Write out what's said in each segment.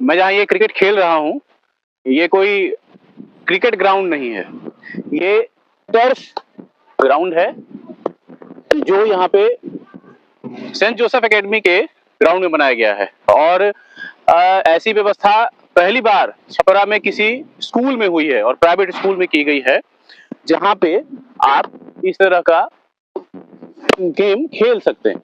मैं जहाँ ये क्रिकेट खेल रहा हूँ, ये कोई क्रिकेट ग्राउंड नहीं है, ये टर्फ ग्राउंड है जो यहाँ पे सेंट जोसेफ एकेडमी के ग्राउंड में बनाया गया है। और ऐसी व्यवस्था पहली बार छपरा में किसी स्कूल में हुई है और प्राइवेट स्कूल में की गई है, जहाँ पे आप इस तरह का गेम खेल सकते हैं।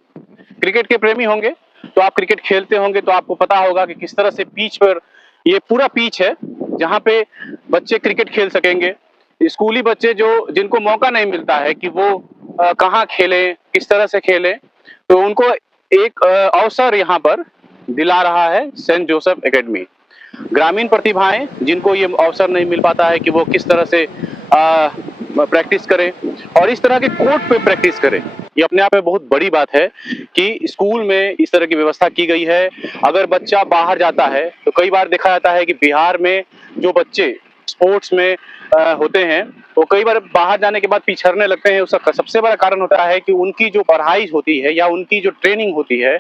क्रिकेट के प्रेमी होंगे तो आप क्रिकेट खेलते होंगे तो आपको पता होगा कि किस तरह से पिच पर, ये पूरा पिच है जहाँ पे बच्चे क्रिकेट खेल सकेंगे। स्कूली बच्चे जिनको मौका नहीं मिलता है कि वो कहाँ खेलें, किस तरह से खेलें, तो उनको एक अवसर यहाँ पर दिला रहा है सेंट जोसेफ एकेडमी। ग्रामीण प्रतिभाएं जिनको ये अवसर नहीं मिल पाता है कि वो किस तरह से प्रैक्टिस करें और इस तरह के कोर्ट पे प्रैक्टिस करें, ये अपने आप में बहुत बड़ी बात है कि स्कूल में इस तरह की व्यवस्था की गई है। अगर बच्चा बाहर जाता है तो कई बार देखा जाता है कि बिहार में जो बच्चे स्पोर्ट्स में होते हैं वो कई बार बाहर जाने के बाद पिछड़ने लगते हैं। उसका सबसे बड़ा कारण होता है कि उनकी जो पढ़ाई होती है या उनकी जो ट्रेनिंग होती है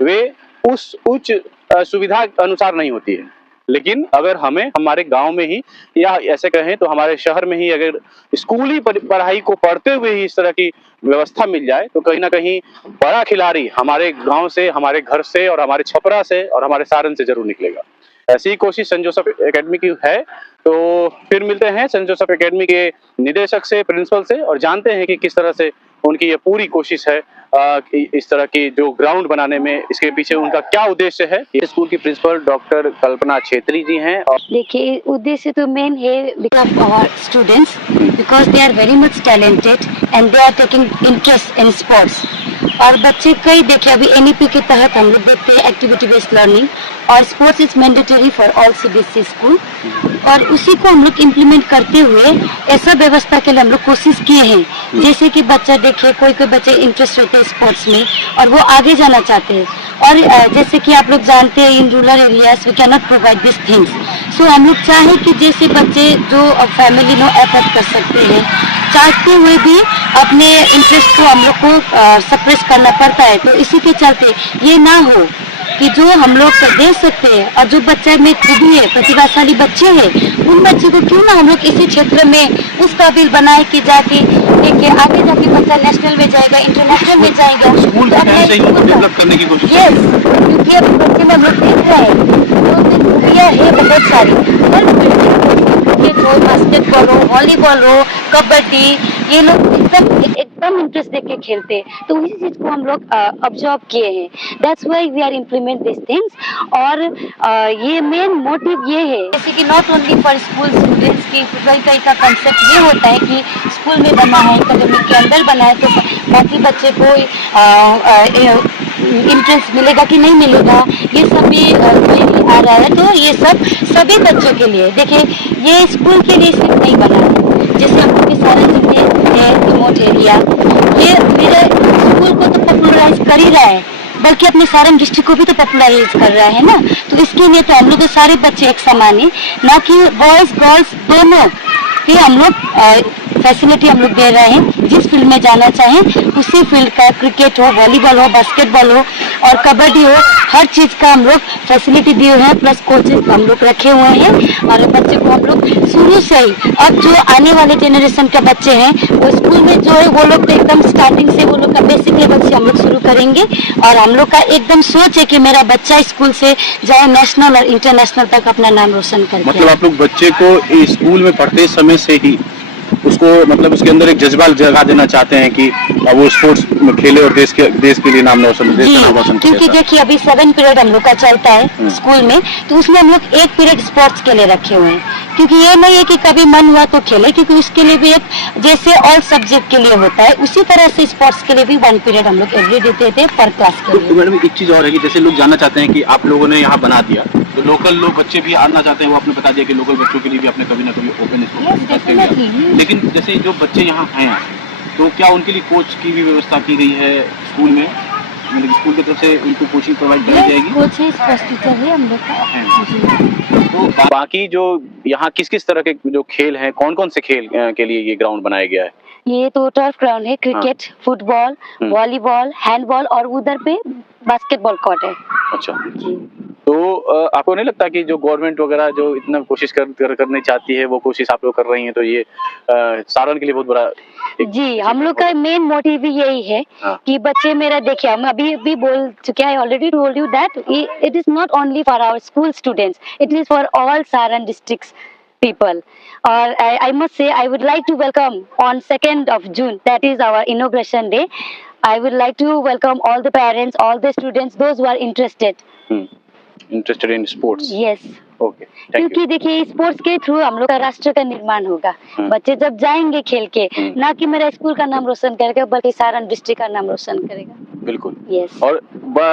वे उस उच्च सुविधा अनुसार नहीं होती है। लेकिन अगर हमें हमारे गांव में ही या ऐसे कहें तो हमारे शहर में ही अगर स्कूली पढ़ाई को पढ़ते हुए ही इस तरह की व्यवस्था मिल जाए तो कहीं ना कहीं बड़ा खिलाड़ी हमारे गांव से, हमारे घर से और हमारे छपरा से और हमारे सारण से जरूर निकलेगा। ऐसी ही कोशिश सेंट जोसेफ एकेडमी की है। तो फिर मिलते हैं सेंट जोसेफ एकेडमी के निदेशक से, प्रिंसिपल से, और जानते हैं कि किस तरह से उनकी ये पूरी कोशिश है कि इस तरह की जो ग्राउंड बनाने में, इसके पीछे उनका क्या उद्देश्य है। ये स्कूल की प्रिंसिपल डॉक्टर कल्पना छेत्री जी हैं। और देखिए, उद्देश्य तो मेन है because our students, because they are very much talented and they are taking interest in sports. और बच्चे कई देखिए अभी एनईपी के तहत हम लोग देखते हैं एक्टिविटी बेस्ड लर्निंग, और sports is mandatory for all CBSE school, और उसी को हम लोग इम्प्लीमेंट करते हुए ऐसा व्यवस्था के लिए हम लोग कोशिश किए हैं। जैसे कि बच्चा देखिए, कोई कोई बच्चे इंटरेस्ट होते हैं स्पोर्ट्स में और वो आगे जाना चाहते हैं, और जैसे कि आप लोग जानते हैं in rural areas we can not provide this things. So हम लोग चाहे कि जैसे बच्चे जो फैमिली नो एफर्ट कर सकते हैं, चाहते हुए भी अपने इंटरेस्ट को हम लोग को सप्रेस करना पड़ता है। तो इसी के चलते ये ना हो कि जो हम लोग दे सकते हैं और जो बच्चे में खूबी है, प्रतिभाशाली बच्चे हैं, उन बच्चे को क्यों ना हम लोग इसी क्षेत्र में उस काबिल बनाए कि जाके देखिए आगे जाके बच्चा नेशनल में जाएगा, इंटरनेशनल में जाएगा। स्कूल डेवलप करने की कोशिश। यस, क्योंकि अभी बच्चे में हम लोग देख रहे हैं तो खूबियाँ है बहुत सारी। बास्केटबॉल हो, वॉलीबॉल हो, कबड्डी, ये लोग एकदम इंटरेस्ट देख के खेलते हैं। तो इसी चीज को हम लोग ऑब्जर्व किए हैं। That's why we are implement this things. और ये मेन मोटिव ये है, जैसे कि not only for school students की कई का कंसेप्ट ये होता है कि स्कूल में बना है, एकेडमिक के अंदर बना है, तो बाकी बच्चे को इंटरेस्ट मिलेगा कि नहीं मिलेगा, ये सब भी आ रहा है। तो ये सब सभी बच्चों के लिए, देखिए ये स्कूल के लिए सिर्फ नहीं बना है। जैसे हम लोग के सारे जितने रिमोट एरिया, ये मेरे स्कूल को तो पॉपुलराइज कर ही रहा है, बल्कि अपने सारण डिस्ट्रिक्ट को भी तो पॉपुलराइज कर रहा है ना। तो इसके लिए तो हम लोग सारे बच्चे एक समान है, ना कि बॉयज गर्ल्स दोनों ही हम लोग फैसिलिटी हम लोग दे रहे हैं। जिस फील्ड में जाना चाहें उसी फील्ड का, क्रिकेट हो, वॉलीबॉल हो, बास्केटबॉल हो और कबड्डी हो, हर चीज का हम लोग फैसिलिटी दिए हुए हैं। प्लस कोचेस हम लोग रखे हुए हैं और बच्चे को हम लोग शुरू से ही, अब जो आने वाले जेनरेशन के बच्चे हैं वो स्कूल में जो है वो लोग तो एकदम स्टार्टिंग से वो लोग का बेसिक लेवल से हम लोग शुरू करेंगे। और हम लोग का एकदम सोच है कि मेरा बच्चा स्कूल से जाए नेशनल और इंटरनेशनल तक अपना नाम रोशन करके। मतलब आप लोग बच्चे को स्कूल में पढ़ते समय से ही उसको, मतलब उसके अंदर एक जज्बा जगा देना चाहते हैं कि वो स्पोर्ट्स में खेले और देश के लिए नाम रोशन करे। क्योंकि देखिए अभी 7 पीरियड हम लोग का चलता है स्कूल में, तो उसमें हम लोग 1 पीरियड स्पोर्ट्स के लिए रखे हुए हैं। क्योंकि ये नहीं है कि कभी मन हुआ तो खेले, क्योंकि उसके लिए भी एक जैसे ऑल सब्जेक्ट के लिए होता है उसी तरह से स्पोर्ट्स के लिए भी 1 पीरियड हम लोग एवरी देते थे पर क्लास के लिए। तो मैडम एक चीज और है कि जैसे लोग जानना चाहते हैं कि आप लोगों ने यहाँ बना दिया तो लोकल लोग बच्चे भी आना चाहते हैं, वो आपने बता दिया कि लोकल बच्चों के लिए भी आपने कभी ना कभी ओपन स्कूल। लेकिन जैसे जो बच्चे यहाँ हैं तो क्या उनके लिए कोच की भी व्यवस्था की गई है स्कूल में? मतलब स्कूल की तरफ से उनको कोचिंग प्रोवाइड की जाएगी? कोचेस फर्स्ट टीचर है हम लोग का। तो बाकी जो यहाँ किस किस तरह के जो खेल हैं, कौन कौन से खेल के लिए ये ग्राउंड बनाया गया है? ये तो टर्फ ग्राउंड है, क्रिकेट, फुटबॉल, वॉलीबॉल, हैंडबॉल और उधर पे बास्केटबॉल कोर्ट है। अच्छा, जी। तो आपको नहीं लगता कि जो गवर्नमेंट वगैरह जो इतना कोशिश करनी चाहती है, वो कोशिश आप लोग कर रही हैं, तो ये सारण के लिए बहुत बड़ा जी, हम लोग का मेन मोटिव ही यही है कि बच्चे मेरा देखिए, हम अभी भी बोल चुके हैं, I already told you that it is not only for our school students, it is for all Saran districts people. Or I must say, I would like to welcome on 2nd of June, that is our inauguration day. I would like to welcome all the parents, all the students, those who are interested. Interested in sports. Yes. Okay. Thank क्योंकि देखिए sports के through हम लोग का राष्ट्र का निर्माण होगा। बच्चे जब जाएंगे खेल के, ना कि मेरा स्कूल का नाम रोशन करेगा, बल्कि सारण डिस्ट्रिक्ट का नाम रोशन करेगा। बिल्कुल। यस। और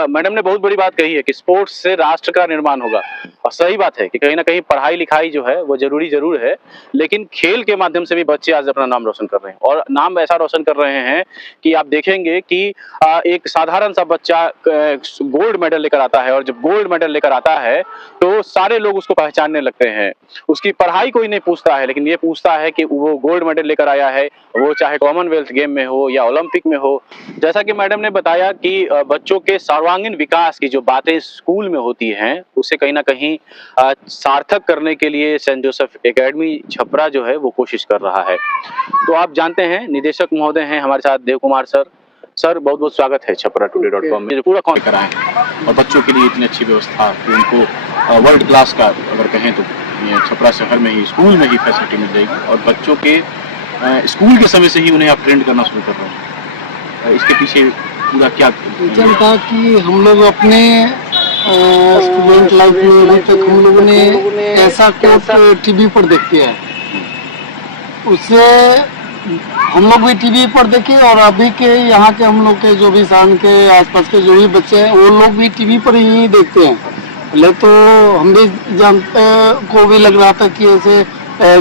मैडम ने बहुत बड़ी बात कही है कि स्पोर्ट्स से राष्ट्र का निर्माण होगा, और सही बात है कि कहीं ना कहीं पढ़ाई लिखाई जो है वो जरूरी जरूर है, लेकिन खेल के माध्यम से भी बच्चे आज अपना नाम रोशन कर रहे हैं, और नाम ऐसा रोशन कर रहे हैं कि आप देखेंगे कि एक साधारण सा बच्चा गोल्ड मेडल लेकर आता है, और जब गोल्ड मेडल लेकर आता है तो सारे लोग उसको पहचानने लगते हैं। उसकी पढ़ाई कोई नहीं पूछता है, लेकिन ये पूछता है कि वो गोल्ड मेडल लेकर आया है, वो चाहे कॉमनवेल्थ गेम में हो या ओलंपिक में हो। जैसा कि मैडम ने बताया कि बच्चों के सर्वांगीण विकास की जो बातें स्कूल में होती हैं, उसे कहीं ना कहीं सार्थक करने के लिए सेंट जोसेफ एकेडमी छपरा जो है वो कोशिश कर रहा है। तो आप जानते हैं, निदेशक महोदय हैं हमारे साथ, देव कुमार सर। सर, बहुत बहुत स्वागत है छपरा-today.com में। पूरा कौन कराएं, और बच्चों के लिए इतनी अच्छी व्यवस्था कि उनको वर्ल्ड क्लास का अगर कहें तो ये छपरा शहर में ही, स्कूल में ही फैसिलिटी मिल जाएगी, और बच्चों के स्कूल के समय से ही उन्हें आप ट्रेंड करना शुरू कर रहे हैं। इसके पीछे पूरा क्या रीजन था कि हम लोग अपने स्टूडेंट लाइफ में अभी तक हम लोगों ने ऐसा कोर्स टीवी पर देखते हैं, उससे हम लोग भी टीवी पर देखे, और अभी के यहाँ के हम लोग के जो भी सारण के आसपास के जो भी बच्चे हैं वो लोग भी टीवी पर ही देखते हैं। पहले तो हम भी जानते को भी लग रहा था कि ऐसे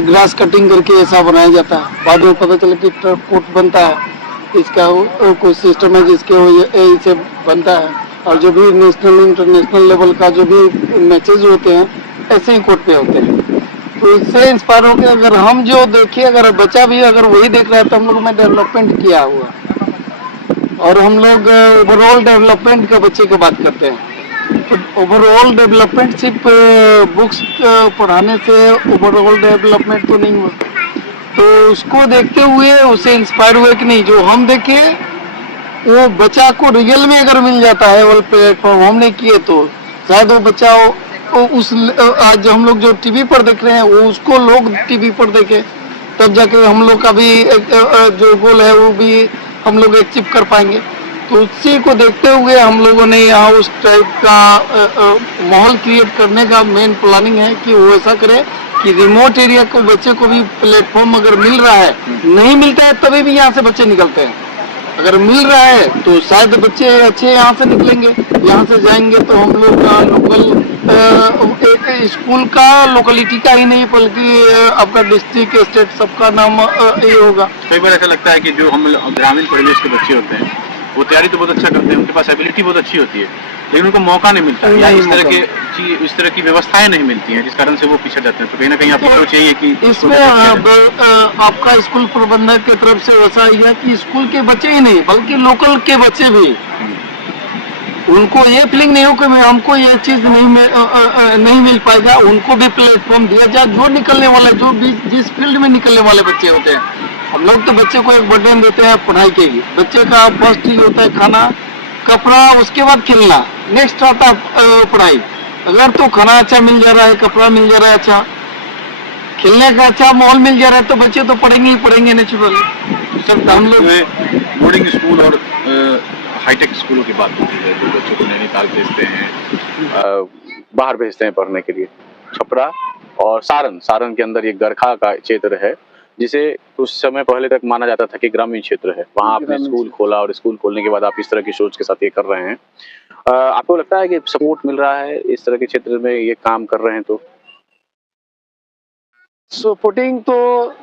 ग्रास कटिंग करके ऐसा बनाया जाता है, बाद में पता चला कि टर्फ कोर्ट बनता है, इसका कोई सिस्टम है जिसके वजह से बनता है, और जो भी नेशनल इंटरनेशनल लेवल का जो भी मैचेज होते हैं ऐसे ही कोर्ट पे होते हैं। तो इससे इंस्पायर होकर अगर हम जो देखिए, अगर बच्चा भी अगर वही देख रहा है तो हम लोग में डेवलपमेंट किया हुआ, और हम लोग ओवरऑल डेवलपमेंट का बच्चे की बात करते हैं। तो ओवरऑल डेवलपमेंट सिर्फ बुक्स पढ़ाने से ओवरऑल डेवलपमेंट तो नहीं हुआ, तो उसको देखते हुए उसे इंस्पायर हुए कि नहीं, जो हम देखे वो बच्चा को रियल में अगर मिल जाता है वो प्लेटफॉर्म हमने किए, तो शायद वो बच्चा उस आज हम लोग जो टीवी पर देख रहे हैं वो उसको लोग टीवी पर देखे, तब जाके हम लोग का भी जो गोल है वो भी हम लोग अचीव कर पाएंगे। तो उसी को देखते हुए हम लोगों ने यहाँ उस टाइप का माहौल क्रिएट करने का मेन प्लानिंग है कि वो ऐसा करे कि रिमोट एरिया को बच्चे को भी प्लेटफॉर्म अगर मिल रहा है, नहीं मिलता है तभी भी यहाँ से बच्चे निकलते हैं, अगर मिल रहा है तो शायद बच्चे अच्छे यहाँ से निकलेंगे, यहाँ से जाएंगे तो हम लोग का लोकल एक स्कूल का लोकलिटी का ही नहीं बल्कि आपका डिस्ट्रिक्ट स्टेट सबका नाम ये होगा। कई बार ऐसा लगता है कि जो हम ग्रामीण परिवेश के बच्चे होते हैं वो तैयारी तो बहुत अच्छा करते हैं, उनके पास एबिलिटी बहुत अच्छी होती है, लेकिन उनको मौका नहीं मिलता, या इस तरह की व्यवस्थाएं नहीं मिलती हैं, जिस कारण से वो पीछे जाते हैं। तो कहीं ना कहीं आपको चाहिए कि इसमें आपका स्कूल प्रबंधक की तरफ से वैसा है कि स्कूल के बच्चे ही नहीं बल्कि लोकल के बच्चे भी, उनको ये फीलिंग नहीं हो कि हमको ये चीज नहीं मिल पाएगा, उनको भी प्लेटफॉर्म दिया जाए। जो निकलने वाला, जो जिस फील्ड में निकलने वाले बच्चे होते हैं, हम लोग तो बच्चे को एक बर्डन देते हैं पढ़ाई के लिए, बच्चे का फर्स्ट ही होता है खाना कपड़ा, उसके बाद खेलना, नेक्स्ट आता है पढ़ाई। अगर तो खाना अच्छा मिल जा रहा है, कपड़ा मिल जा रहा है अच्छा, खेलने का अच्छा माहौल मिल जा रहा है, तो बच्चे तो पढ़ेंगे ही पढ़ेंगे नेचुरली। सब हम लोग बोर्डिंग स्कूल और हाईटेक स्कूलों की बात होती है, जो बच्चों को नैनीताल भेजते हैं, बाहर भेजते हैं पढ़ने के लिए। छपरा और सारण के अंदर ये गरखा का क्षेत्र है, जिसे कुछ समय पहले तक माना जाता था कि ग्रामीण क्षेत्र है। वहाँ आपने स्कूल खोला, और स्कूल खोलने के बाद आप इस तरह की सोच के साथ ये कर रहे हैं। आपको लगता है कि सपोर्ट मिल रहा है इस तरह के क्षेत्र में ये काम कर रहे हैं? तो सपोर्टिंग तो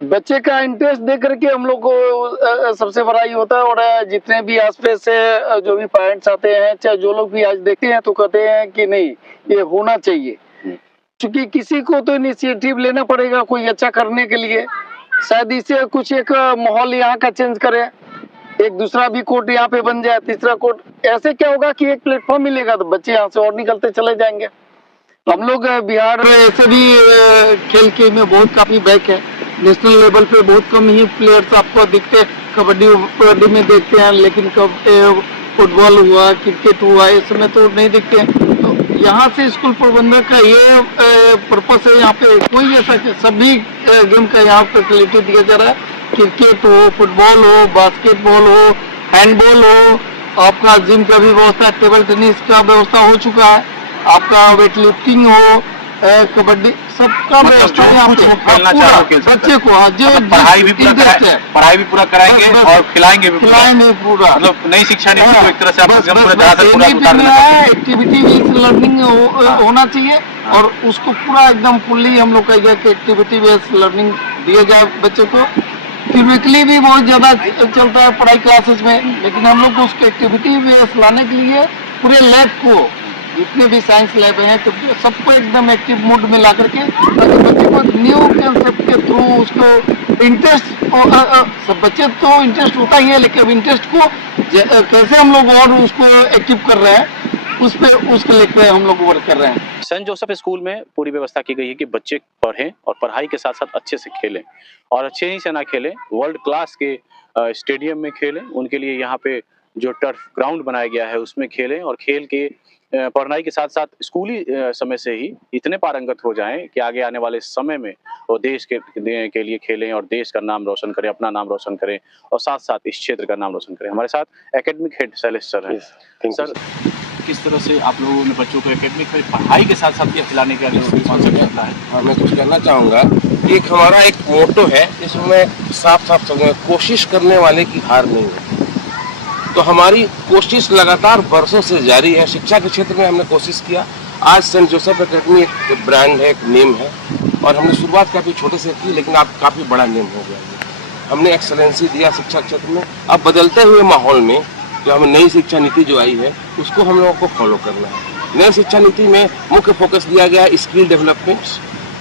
बच्चे का इंटरेस्ट देख करके हम लोग को सबसे बड़ा ही होता है, और जितने भी आसपास से जो भी पेरेंट्स आते हैं, चाहे जो लोग भी आज देखते हैं, तो कहते हैं कि नहीं ये होना चाहिए, क्योंकि किसी को तो इनिशिएटिव लेना पड़ेगा कोई अच्छा करने के लिए, शायद इसे कुछ एक माहौल यहाँ का चेंज करें, एक दूसरा भी कोर्ट यहाँ पे बन जाए, तीसरा कोर्ट। ऐसे क्या होगा कि एक प्लेटफॉर्म मिलेगा तो बच्चे यहाँ से और निकलते चले जाएंगे। तो हम लोग बिहार ऐसे भी खेल के में बहुत काफी बैक है। नेशनल लेवल पे बहुत कम ही प्लेयर्स आपको दिखते हैं, कबड्डी में देखते हैं, लेकिन कब फुटबॉल हुआ, क्रिकेट हुआ, इसमें तो नहीं दिखते हैं। तो यहाँ से स्कूल प्रबंधक का ये पर्पस है, यहाँ पे कोई ऐसा सभी गेम का यहाँ फैसिलिटी दिया जा रहा है। क्रिकेट हो, फुटबॉल हो, बास्केटबॉल हो, हैंडबॉल हो, आपका जिम का भी व्यवस्था, टेबल टेनिस का व्यवस्था हो चुका है, आपका वेट लिफ्टिंग हो, कबड्डी, सबका व्यवस्था है यहाँ पे। खेलना चाहो खेल सकते बच्चे को जो पढ़ाई भी पूरा पढ़ाई भी पूरा कराएंगे और खिलाएंगे भी पूरा, मतलब नई शिक्षा नीति को एक तरह से आप एक्टिविटी बेस्ड लर्निंग होना चाहिए और उसको पूरा एकदम फुल्ली हम लोग कहेंगे कि एक्टिविटी बेस्ड लर्निंग दिया जाए बच्चे को। थियोरेटिकली भी बहुत ज्यादा चलता है पढ़ाई क्लासेस में, लेकिन हम लोग को उसको एक्टिविटी बेस्ड लाने के लिए पूरे लैब को, जितने भी साइंस लैब हैं, तो सबको एकदम एक्टिव मोड में ला करके, ताकि बच्चे को न्यू कंसेप्ट के थ्रू उसको इंटरेस्ट, सब बच्चे तो इंटरेस्ट होता ही है, लेकिन इंटरेस्ट को कैसे हम लोग और उसको एक्टिव कर रहे हैं, उसके लेकर हम लोग वर्क कर रहे हैं। सेंट जोसेफ स्कूल में पूरी व्यवस्था की गई है कि बच्चे पढ़ें और पढ़ाई के साथ साथ अच्छे से खेलें, और अच्छे ही से ना खेलें, वर्ल्ड क्लास के स्टेडियम में खेलें। उनके लिए यहाँ पे जो टर्फ ग्राउंड बनाया गया है उसमें खेलें, और खेल के पढ़ाई के साथ साथ स्कूली समय से ही इतने पारंगत हो जाएं कि आगे आने वाले समय में वो देश के लिए खेलें और देश का नाम रोशन करें, अपना नाम रोशन करें, और साथ साथ इस क्षेत्र का नाम रोशन करें। हमारे साथ एकेडमिक हेड शैलेश सर हैं। सर, किस तरह से आप लोगों ने बच्चों को एकेडमिक में पढ़ाई के साथ साथ खिलाने का कॉन्सेप्ट रहता है? हाँ, मैं कुछ कहना चाहूँगा। एक हमारा एक मोटो है, इसमें साफ साफ समझ, कोशिश करने वाले की हार नहीं है। तो हमारी कोशिश लगातार बरसों से जारी है। शिक्षा के क्षेत्र में हमने कोशिश किया। आज सेंट जोसेफ एकेडमी एक ब्रांड है, एक नेम है, और हमने शुरुआत काफ़ी छोटे से की, लेकिन अब काफ़ी बड़ा नेम हो गया है। हमने एक्सेलेंसी दिया शिक्षा क्षेत्र में। अब बदलते हुए माहौल में जो हमें नई शिक्षा नीति जो आई है उसको हम लोगों को फॉलो करना है। नई शिक्षा नीति में मुख्य फोकस दिया गया है skill development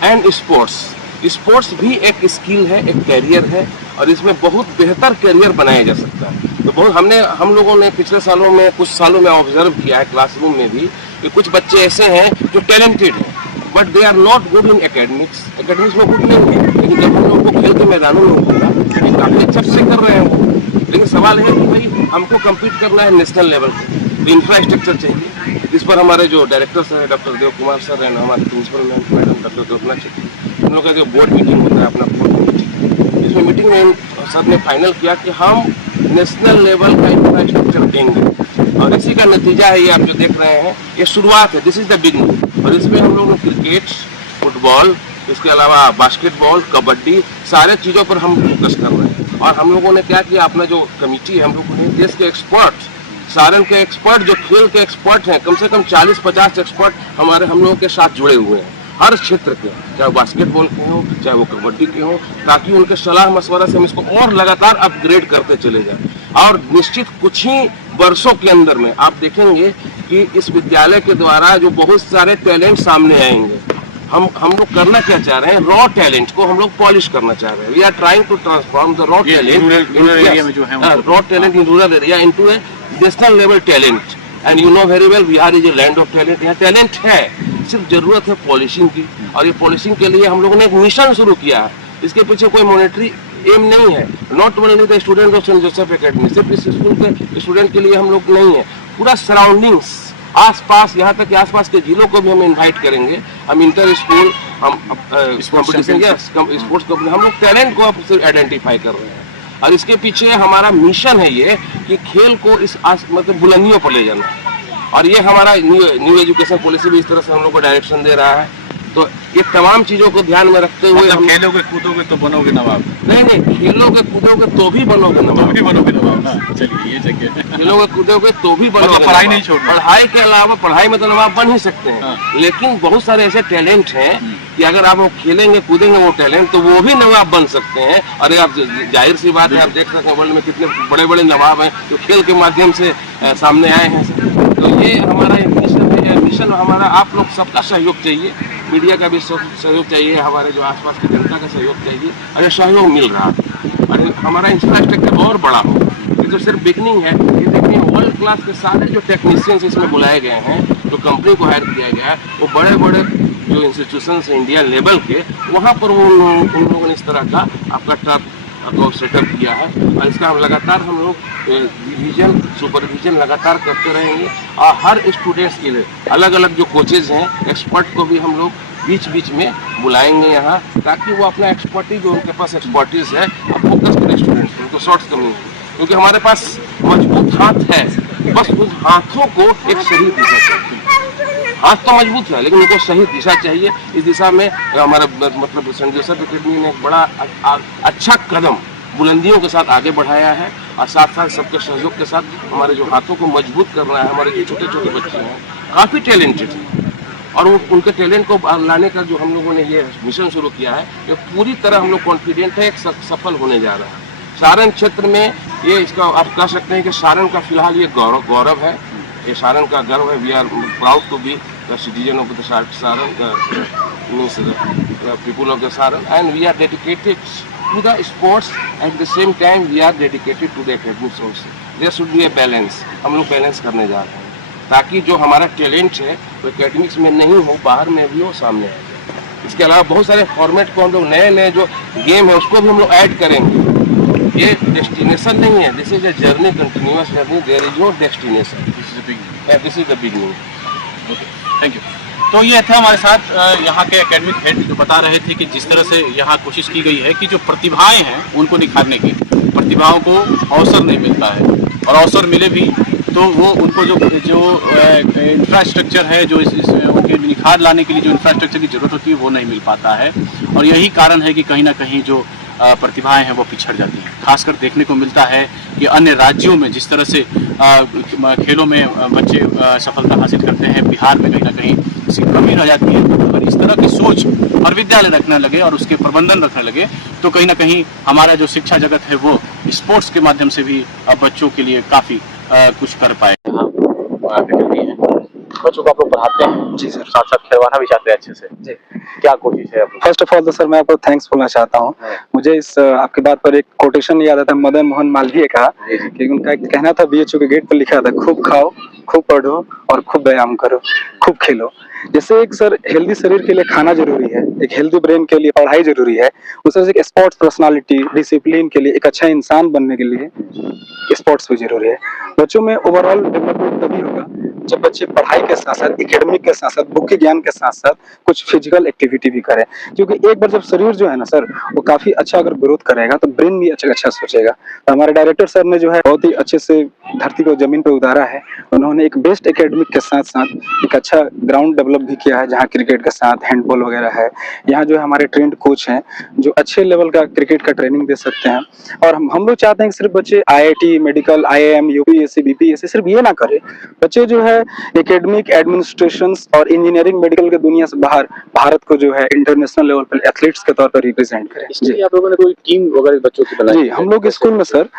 and sports. Sports भी एक स्किल है, एक कैरियर है, और इसमें बहुत बेहतर कैरियर बनाया जा सकता है। तो हम लोगों ने पिछले सालों में, कुछ सालों में ऑब्जर्व किया है क्लासरूम में भी, कि कुछ बच्चे ऐसे हैं जो टैलेंटेड हैं, but they are not good in academics में गुड नहीं है, लेकिन जब हम लोगों को खेल के मैदानों में होगा तो काफी अच्छा से कर रहे हैं वो। लेकिन सवाल है कि भाई हमको कम्पीट करना है नेशनल लेवल पे, तो इंफ्रास्ट्रक्चर चाहिए। इस पर हमारे जो डायरेक्टर सर है डॉक्टर देव कुमार सर है, हमारे प्रिंसिपल मैडम डॉक्टर कल्पना चेत्री, हम लोग का जो बोर्ड मीटिंग होता है अपना बोर्ड मीटिंग, इसमें मीटिंग में सर ने फाइनल किया कि हम नेशनल लेवल का इंफ्रास्ट्रक्चर देंगे, और इसी का नतीजा है ये आप जो देख रहे हैं, ये शुरुआत है, दिस इज द बिगिनिंग। और इसमें हम लोग क्रिकेट, फुटबॉल, इसके अलावा बास्केटबॉल, कबड्डी, सारे चीज़ों पर हम फोकस कर रहे हैं। और हम लोगों ने क्या किया, अपना जो कमेटी है, हम लोगों ने देश के एक्सपर्ट, सारण के एक्सपर्ट, जो खेल के एक्सपर्ट हैं, कम से कम 40-50 एक्सपर्ट हम लोगों के साथ जुड़े हुए हैं, हर क्षेत्र के, चाहे वो बास्केटबॉल के हो, चाहे वो कबड्डी के हो, ताकि उनके सलाह मशवरा से हम इसको और लगातार अपग्रेड करते चले जाएं। और निश्चित कुछ ही वर्षों के अंदर में आप देखेंगे कि इस विद्यालय के द्वारा जो बहुत सारे टैलेंट सामने आएंगे। हम लोग करना क्या चाह रहे हैं, रॉ टैलेंट को हम लोग पॉलिश करना चाह रहे हैं। We are trying to transform the raw talent in rural area into a national level talent. And you know very well, Bihar is a land of talent. यहाँ टैलेंट है, सिर्फ जरूरत है पॉलिशिंग की, और ये पॉलिशिंग के लिए हम लोगों ने एक मिशन शुरू किया है। इसके पीछे कोई मॉनेटरी एम नहीं है, not only the student of Saint Joseph academy, सिर्फ इस स्कूल के स्टूडेंट के लिए हम लोग नहीं है, पूरा सराउंडिंग्स, आसपास, यहाँ तक कि आसपास के जिलों को भी हम इनवाइट करेंगे। हम इंटर स्कूल, हम कॉम्पिटिशन या स्पोर्ट्स को, हम लोग टैलेंट को आइडेंटिफाई कर रहे हैं। और इसके पीछे हमारा मिशन है ये कि खेल को इस मतलब बुलंदियों पर ले जाना, और ये हमारा न्यू एजुकेशन पॉलिसी भी इस तरह से हम लोग को डायरेक्शन दे रहा है। तो ये तमाम चीजों को ध्यान में रखते हुए हम खेलोगे कूदोगे तो बनोगे नवाब। नहीं, खेलोगे कूदोगे तो भी बनोगे नवाब, चलिए ये जगह खेलोगे कूदोगे तो भी बनोगे, मतलब पढ़ाई नहीं छोड़ना। पढ़ाई के अलावा, पढ़ाई में तो नवाब बन ही सकते हैं, लेकिन बहुत सारे ऐसे टैलेंट हैं कि अगर आप वो खेलेंगे कूदेंगे वो टैलेंट, तो वो भी नवाब बन सकते हैं। अरे आप जाहिर सी बात है, आप देख सकते हैं वर्ल्ड में कितने बड़े बड़े नवाब हैं जो खेल के माध्यम से सामने आए हैं। तो ये हमारा मिशन है, मिशन हमारा आप लोग सबका सहयोग चाहिए। मीडिया का भी सहयोग चाहिए, हमारे जो आसपास की जनता का सहयोग चाहिए, और ये सहयोग मिल रहा है और हमारा इंफ्रास्ट्रक्चर और बड़ा हो। ये तो सिर्फ बिगनिंग है, ये देखिए वर्ल्ड क्लास के सारे जो टेक्नीशियंस इसमें बुलाए गए हैं, जो कंपनी को हायर किया गया है, वो बड़े बड़े जो इंस्टीट्यूशंस हैं इंडिया लेवल के, वहाँ पर वो उन लोगों ने इस तरह का आपका ट्रक तो सेटअप किया है और इसका हम लगातार हम लोग रिवीजन सुपरविजन लगातार करते रहेंगे और हर स्टूडेंट्स के लिए अलग अलग जो कोचेज हैं, एक्सपर्ट को भी हम लोग बीच बीच में बुलाएंगे यहाँ, ताकि वो अपना एक्सपर्टीज जो उनके पास एक्सपर्टीज है फोकस करें स्टूडेंट्स, उनको शॉर्ट्स कमी, क्योंकि हमारे पास मजबूत हाथ है, बस उस हाथों को एक सही दिशा चाहिए। हाथ तो मजबूत है लेकिन उनको सही दिशा चाहिए। इस दिशा में हमारा मतलब सेंट जोसेफ एकेडमी ने एक बड़ा अच्छा कदम बुलंदियों के साथ आगे बढ़ाया है और साथ साथ सबके सहयोग के साथ हमारे जो हाथों को मजबूत करना है। हमारे जो छोटे छोटे बच्चे हैं काफ़ी टैलेंटेड हैं और वो उनके टैलेंट को लाने का जो हम लोगों ने ये मिशन शुरू किया है, ये पूरी तरह हम लोग कॉन्फिडेंट है एक सफल होने जा रहा है। सारण क्षेत्र में ये इसका आप कह सकते हैं कि सारण का फिलहाल ये गौरव है, ये सारण का गर्व है। We are proud to be the citizen of the Saran, means the people of the Saran, and we are dedicated to the sports at the same time we are dedicated to the academics also. There should be a balance. हम लोग balance करने जा रहे हैं ताकि जो हमारा talent है वो एकेडमिक्स में नहीं हो, बाहर में भी हो, सामने आए। इसके अलावा बहुत सारे फॉर्मेट को हम लोग नए जो गेम है उसको भी हम लोग ऐड करेंगे। ये डेस्टिनेशन नहीं है, this is a journey, continuous journey, there is no destination, this is the beginning. Okay, thank you. तो ये थे हमारे साथ यहाँ के एकेडमिक हेड जो बता रहे थे कि जिस तरह से यहाँ कोशिश की गई है कि जो प्रतिभाएं हैं उनको निखारने की, प्रतिभाओं को अवसर नहीं मिलता है और अवसर मिले भी तो वो उनको जो इंफ्रास्ट्रक्चर है, जो उनके निखार लाने के लिए जो इंफ्रास्ट्रक्चर की जरूरत होती है वो नहीं मिल पाता है। और यही कारण है कि कहीं ना कहीं जो प्रतिभाएं हैं वो पिछड़ जाती हैं। खासकर देखने को मिलता है कि अन्य राज्यों में जिस तरह से खेलों में बच्चे सफलता हासिल करते हैं, बिहार में कहीं ना कहीं इसकी कमी रह जाती है। अगर इस तरह की सोच और विद्यालय रखने लगे और उसके प्रबंधन रखने लगे तो कहीं ना कहीं हमारा जो शिक्षा जगत है वो स्पोर्ट्स के माध्यम से भी बच्चों के लिए काफ़ी कुछ कर पाए। बच्चों को आप लोग पढ़ाते हैं जी सर, साथ साथ खिलवाना भी चाहते हैं अच्छे से जी। क्या कोशिश है आपकी? फर्स्ट ऑफ ऑल तो सर मैं आपको थैंक्स बोलना चाहता हूँ। मुझे इस आपकी बात पर एक कोटेशन याद आता है मदन मोहन मालवीय का, कि उनका एक कहना था बीएचयू के गेट पर लिखा था, खूब खाओ, खूब पढ़ो और खूब व्यायाम करो, खूब खेलो। जैसे एक सर हेल्दी शरीर के लिए खाना जरूरी है, एक हेल्दी ब्रेन के लिए पढ़ाई जरूरी है, उसे एक स्पोर्ट्स पर्सनालिटी डिसिप्लिन के लिए, एक अच्छा इंसान बनने के लिए स्पोर्ट्स भी जरूरी है। बच्चों में ओवरऑल डेवलपमेंट तभी होगा जब बच्चे पढ़ाई के साथ साथ, एकेडमिक के साथ साथ, बुक के ज्ञान के साथ साथ कुछ फिजिकल एक्टिविटी भी करें। क्योंकि एक बार जब शरीर जो है ना सर वो काफी अच्छा अगर ग्रोथ करेगा तो ब्रेन भी अच्छा सोचेगा। तो हमारे डायरेक्टर सर ने जो है बहुत ही अच्छे से धरती को जमीन पे उतारा है। उन्होंने एक बेस्ट एकेडमिक के साथ साथ एक अच्छा ग्राउंड डेवलप भी किया है, जहाँ क्रिकेट के साथ हैंडबॉल वगैरह है। यहाँ जो है हमारे ट्रेंड कोच हैं जो अच्छे लेवल का क्रिकेट का ट्रेनिंग दे सकते हैं। और हम लोग चाहते हैं कि सिर्फ बच्चे IIT, medical, IIM, UPSC, BPSC सिर्फ ये ना करे, बच्चे जो है एकेडमिक, एडमिनिस्ट्रेशन और इंजीनियरिंग, मेडिकल के दुनिया से बाहर भारत को जो है इंटरनेशनल लेवल पर एथलीट्स के तौर पर रिप्रेजेंट करें। जी, आप लोगों ने कोई टीम वगैरह बच्चों की बनाई? जी, हम लोग स्कूल में सर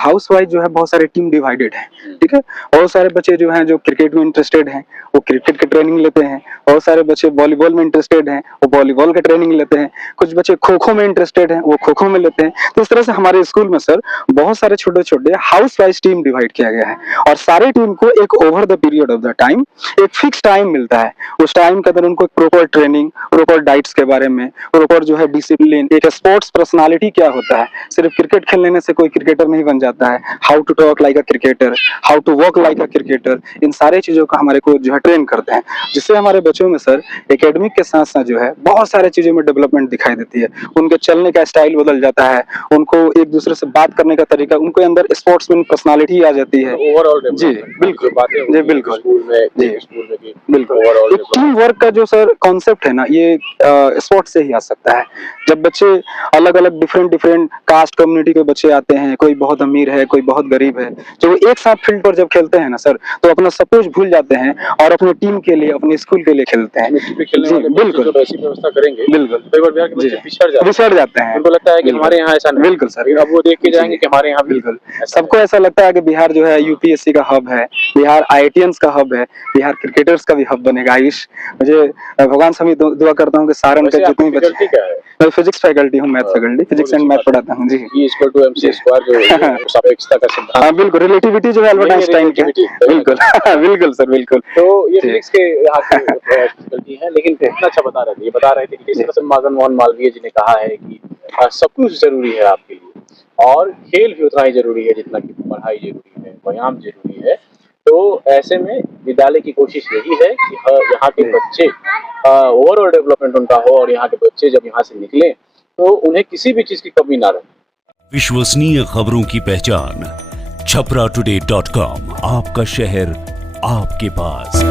हाउस वाइज जो है बहुत सारे टीम डिवाइडेड है, ठीक है। बहुत सारे बच्चे जो हैं जो क्रिकेट में इंटरेस्टेड हैं वो क्रिकेट की ट्रेनिंग लेते हैं, बहुत सारे बच्चे वॉलीबॉल में इंटरेस्टेड हैं वो वॉलीबॉल की ट्रेनिंग लेते हैं, कुछ बच्चे खो खो में इंटरेस्टेड हैं वो खो खो में लेते हैं। तो इस तरह से हमारे स्कूल में सर बहुत सारे छोटे छोटे हाउस वाइज टीम डिवाइड किया गया है और सारे टीम को एक over the period of the time एक फिक्स टाइम मिलता है। उस टाइम के अंदर उनको प्रॉपर ट्रेनिंग, प्रॉपर डाइट्स के बारे में, प्रॉपर जो है डिसिप्लिन, एक स्पोर्ट्स पर्सनालिटी क्या होता है, सिर्फ क्रिकेट खेल लेने से कोई क्रिकेटर नहीं बन जाता है, how to talk like a cricketer, how to walk like a cricketer, इन सारे चीजों का हमारे को जो है ट्रेन करते हैं, जिससे हमारे बच्चों में सर एकेडमिक के साथ साथ जो है बहुत सारे चीजों में डेवलपमेंट दिखाई देती है। उनके चलने का स्टाइल बदल जाता है, उनको एक दूसरे से बात करने का तरीका, उनके अंदर स्पोर्ट्समैन पर्सनालिटी आ जाती है। ओवरऑल जी बिल्कुल, जी बिल्कुल, स्कूल में बिल्कुल। टीम वर्क का जो सर कॉन्सेप्ट है ना ये स्पोर्ट्स से ही आ सकता है। जब बच्चे अलग अलग डिफरेंट कास्ट कम्युनिटी के बच्चे आते हैं, कोई बहुत अमीर है, कोई बहुत गरीब है, जो एक साथ फील्ड पर जब खेलते हैं ना सर तो अपना सब कुछ भूल जाते हैं और अपने टीम के लिए, अपने स्कूल के लिए खेलते हैं। बिल्कुल, ऐसी व्यवस्था करेंगे, बिल्कुल, पिछड़ जाते हैं। उनको लगता है कि हमारे यहाँ ऐसा नहीं। बिल्कुल सर, अब वो देख के जाएंगे कि हमारे यहाँ बिल्कुल, सबको ऐसा लगता है कि बिहार जो है UPSC का हब है, बिहार IITian स्टूडेंट्स का हब है, बिहार क्रिकेटर्स का भी हब बनेगा। आयुष, मुझे भगवान से मैं दुआ करता हूँ कि सारण के जितने बच्चे, faculty क्या है? मैं फिजिक्स फैकल्टी हूँ, math faculty, physics and math पढ़ाता हूँ जी। E equal to MC square जो सापेक्षता का सिद्धांत। हाँ बिल्कुल, रिलेटिविटी जो है अल्बर्ट आइंस्टाइन का, बिल्कुल बिल्कुल सर, बिल्कुल। तो ये जी। फिजिक्स के यहाँ की फैकल्टी है, लेकिन कितना अच्छा बता रहे थे, ये बता रहे थे कि किस तरह से मदन मोहन मालवीय जी ने कहा है कि सब कुछ जरूरी है आपके लिए और खेल भी उतना ही जरूरी है जितना कि पढ़ाई जरूरी है, व्यायाम जरूरी है। तो ऐसे में विद्यालय की कोशिश यही है कि यहाँ के बच्चे ओवरऑल डेवलपमेंट उनका हो और यहाँ के बच्चे जब यहाँ से निकले तो उन्हें किसी भी चीज की कमी ना रहे। विश्वसनीय खबरों की पहचान, छपराटुडे.com, आपका शहर आपके पास।